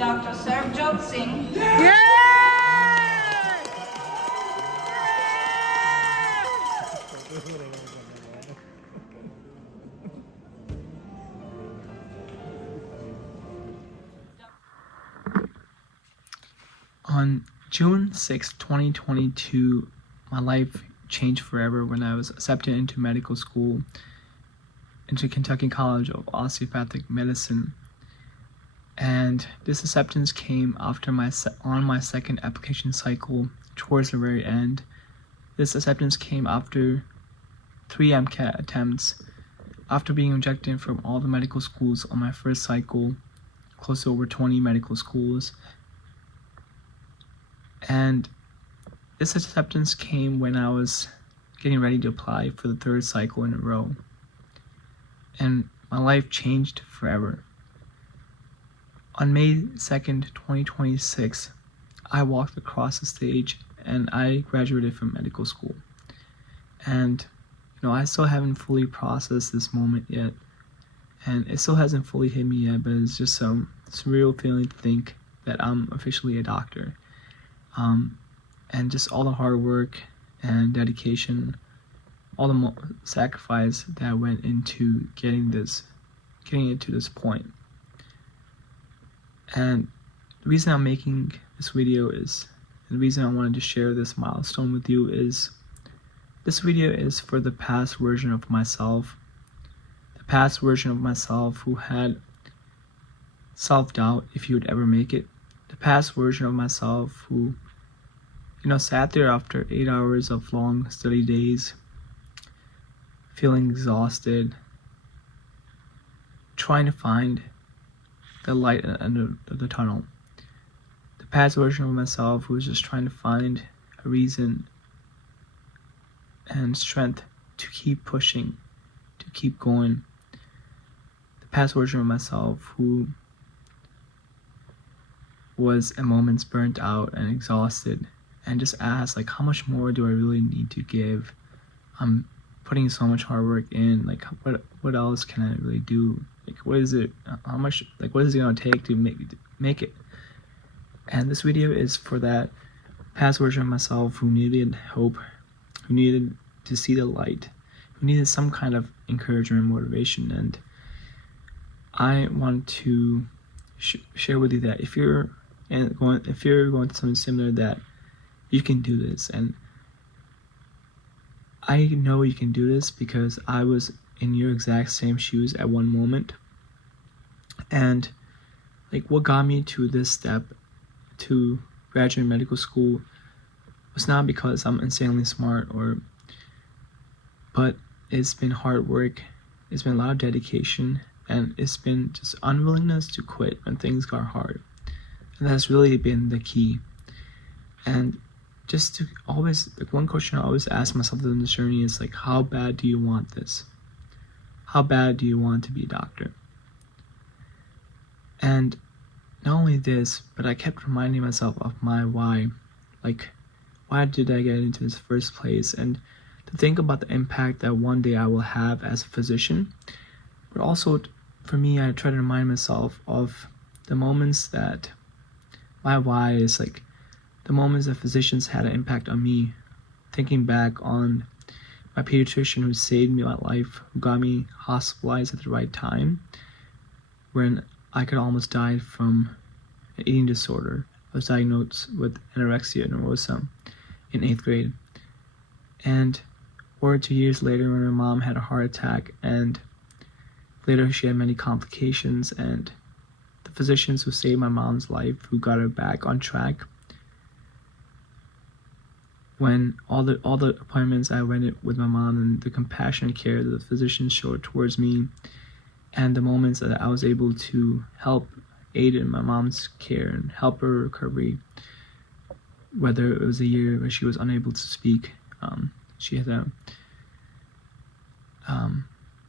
Dr. Sarabjot Singh. On June 6, 2022, my life changed forever when I was accepted into medical school, into Kentucky College of Osteopathic Medicine. And this acceptance came after on my second application cycle towards the very end. This acceptance came after 3 MCAT attempts, after being rejected from all the medical schools on my first cycle, close to over 20 medical schools. And this acceptance came when I was getting ready to apply for the 3rd cycle in a row. And my life changed forever. On May 2nd, 2026, I walked across the stage and I graduated from medical school. And I still haven't fully processed this moment yet. And it still hasn't fully hit me yet, but it's just some surreal feeling to think that I'm officially a doctor. And just all the hard work and dedication, all the sacrifice that went into getting it to this point. And the reason I'm making this video is, the reason I wanted to share this milestone with you is, this video is for the past version of myself, who had self-doubt if he would ever make it, the past version of myself who sat there after 8 hours of long study days, feeling exhausted, trying to find the light at the end of the tunnel. The past version of myself who was just trying to find a reason and strength to keep pushing, to keep going. The past version of myself who was at moments burnt out and exhausted, and just asked, how much more do I really need to give? I'm putting so much hard work in, what else can I really do? What is it gonna take to make it? And this video is for that past version of myself who needed hope, who needed to see the light, who needed some kind of encouragement and motivation. And I want to share with you that if you're going through something similar, that you can do this. And I know you can do this because I was in your exact same shoes at one moment. And what got me to this step, to graduate medical school, was not because I'm insanely smart, but it's been hard work, it's been a lot of dedication, and it's been just unwillingness to quit when things got hard. And that's really been the key. And just to always, one question I always ask myself in this journey is how bad do you want this? How bad do you want to be a doctor? And not only this, but I kept reminding myself of my why. Why did I get into this first place? And to think about the impact that one day I will have as a physician. But also, for me, I try to remind myself of the moments that my why is the moments that physicians had an impact on me. Thinking back on my pediatrician who saved me my life, who got me hospitalized at the right time when I could almost die from an eating disorder. I was diagnosed with anorexia nervosa in 8th grade. And 1 or 2 years later, when my mom had a heart attack, and later she had many complications, and the physicians who saved my mom's life, who got her back on track, when all the appointments I went with my mom, and the compassionate care that the physicians showed towards me, and the moments that I was able to help aid in my mom's care and help her recovery, whether it was a year where she was unable to speak, she had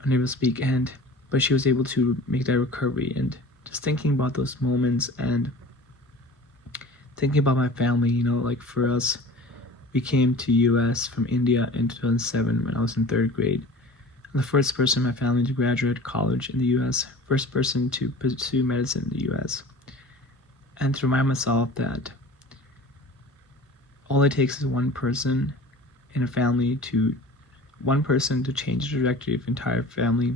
unable to speak, but she was able to make that recovery. And just thinking about those moments and thinking about my family, for us, we came to US from India in 2007 when I was in 3rd grade. I'm the first person in my family to graduate college in the US, first person to pursue medicine in the US. and to remind myself that all it takes is one person in a family to change the trajectory of the entire family.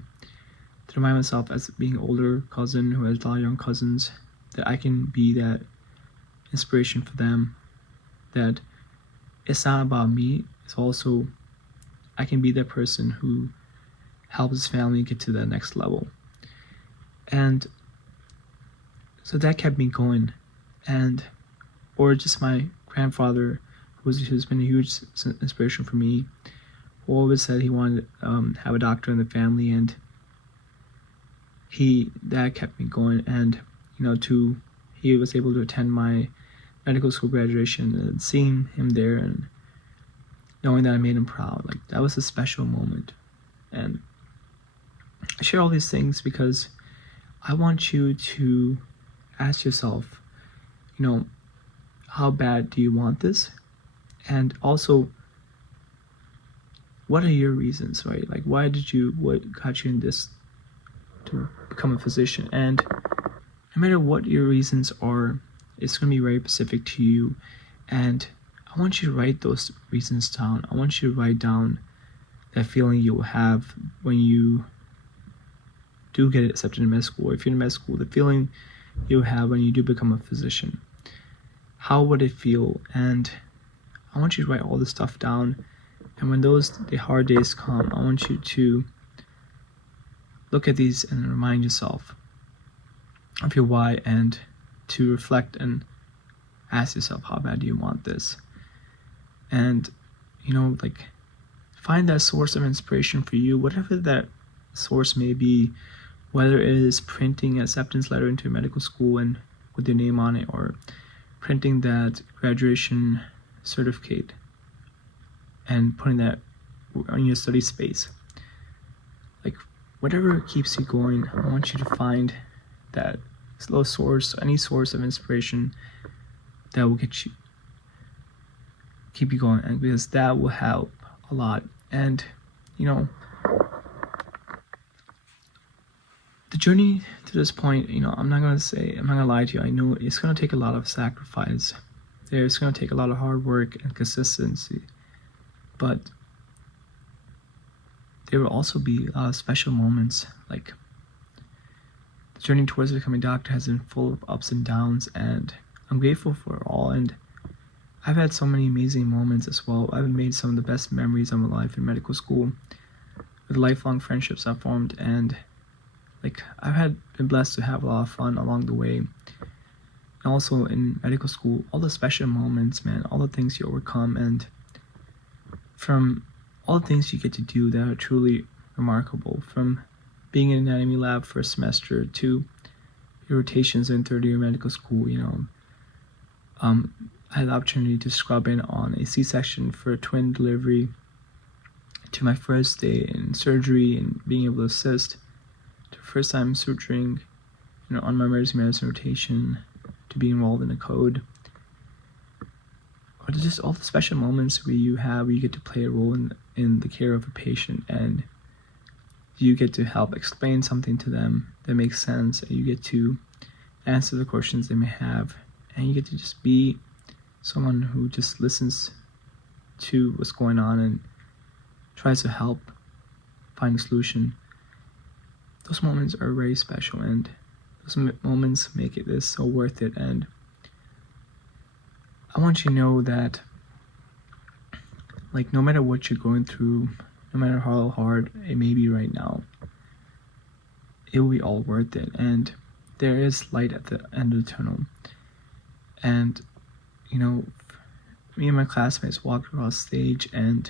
To remind myself as being an older cousin who has a lot of young cousins that I can be that inspiration for them, that it's not about me, it's also I can be that person who helps his family get to that next level. And so that kept me going. And or just my grandfather, who's been a huge inspiration for me, who always said he wanted to have a doctor in the family, and that kept me going. And he was able to attend my medical school graduation, and seeing him there and knowing that I made him proud, like that was a special moment. And I share all these things because I want you to ask yourself, how bad do you want this? And also, what are your reasons, right? Like, what got you in this to become a physician? And no matter what your reasons are, it's going to be very specific to you. And I want you to write those reasons down. I want you to write down that feeling you will have when you do get accepted in med school. If you're in med school, the feeling you'll have when you do become a physician. How would it feel? And I want you to write all this stuff down. And when the hard days come, I want you to look at these and remind yourself of your why, and to reflect and ask yourself, how bad do you want this? And find that source of inspiration for you, whatever that source may be, whether it is printing an acceptance letter into medical school and with your name on it, or printing that graduation certificate and putting that on your study space. Like, whatever keeps you going, I want you to find that slow source, any source of inspiration that will keep you going, and because that will help a lot. And the journey to this point, I'm not gonna lie to you, I know it's gonna take a lot of sacrifice. It's gonna take a lot of hard work and consistency, but there will also be a lot of special moments. Like, the journey towards becoming a doctor has been full of ups and downs, and I'm grateful for it all. And I've had so many amazing moments as well. I've made some of the best memories of my life in medical school, with lifelong friendships I've formed, and I've been blessed to have a lot of fun along the way. And also in medical school, all the special moments, man, all the things you overcome, and from all the things you get to do that are truly remarkable, from being in an anatomy lab for a semester to your rotations in third year medical school. I had the opportunity to scrub in on a C-section for a twin delivery, to my first day in surgery and being able to assist, to first time suturing, on my emergency medicine rotation, to be involved in a code, or just all the special moments where you get to play a role in the care of a patient, and you get to help explain something to them that makes sense, and you get to answer the questions they may have, and you get to just be someone who just listens to what's going on and tries to help find a solution. Those moments are very special, and those moments make this so worth it. And I want you to know that, no matter what you're going through, no matter how hard it may be right now, it will be all worth it. And there is light at the end of the tunnel. And me and my classmates walked across stage, and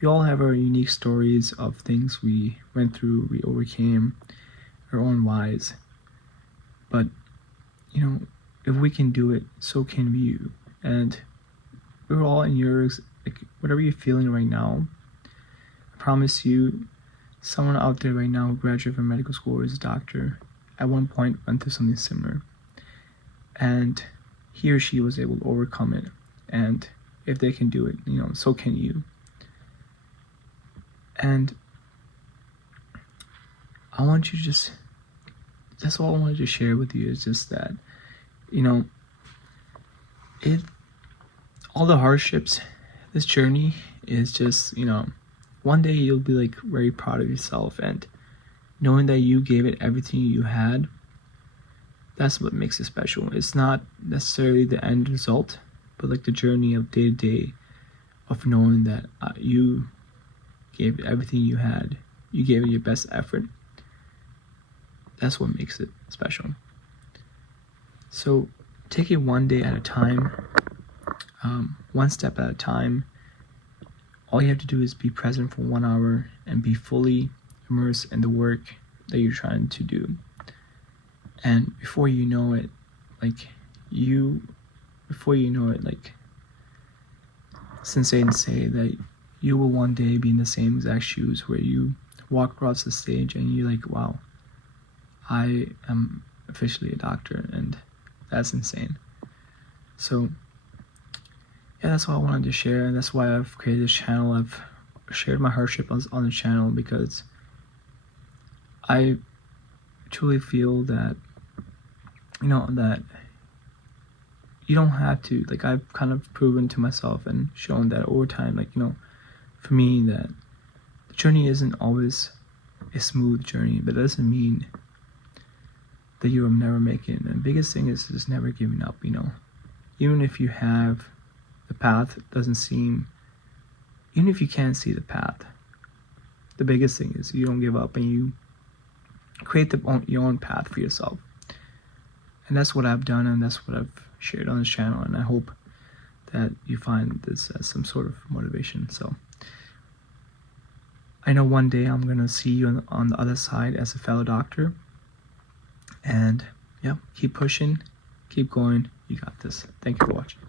we all have our unique stories of things we went through, we overcame, our own whys. But if we can do it, so can you. And we're all in yours. Whatever you're feeling right now, I promise you, someone out there right now who graduated from medical school or is a doctor at one point went through something similar, and he or she was able to overcome it. And if they can do it, so can you. And I want you to that's all I wanted to share with you, is just that you know, it all the hardships, this journey is just, you know, one day you'll be like very proud of yourself, and knowing that you gave it everything you had, that's what makes it special. It's not necessarily the end result, but like the journey of day to day of knowing that you gave it everything you had, you gave it your best effort. That's what makes it special. So take it one day at a time, one step at a time. All you have to do is be present for 1 hour and be fully immersed in the work that you're trying to do. And before you know it, Sensei say that you will one day be in the same exact shoes where you walk across the stage and you're like, wow, I am officially a doctor, and that's insane. So yeah, that's what I wanted to share, and that's why I've created this channel. I've shared my hardship on the channel because I truly feel that, you know, that you don't have to, like, I've kind of proven to myself and shown that over time, like, you know, for me, that the journey isn't always a smooth journey, but that doesn't mean that you'll never make it. And the biggest thing is just never giving up, you know. Even if you have the path doesn't seem, even if you can't see the path, the biggest thing is you don't give up and you create your own path for yourself. And that's what I've done, and that's what I've shared on this channel, and I hope that you find this as some sort of motivation. So I know one day I'm gonna see you on the other side as a fellow doctor, and yeah, keep pushing, keep going, you got this. Thank you for watching.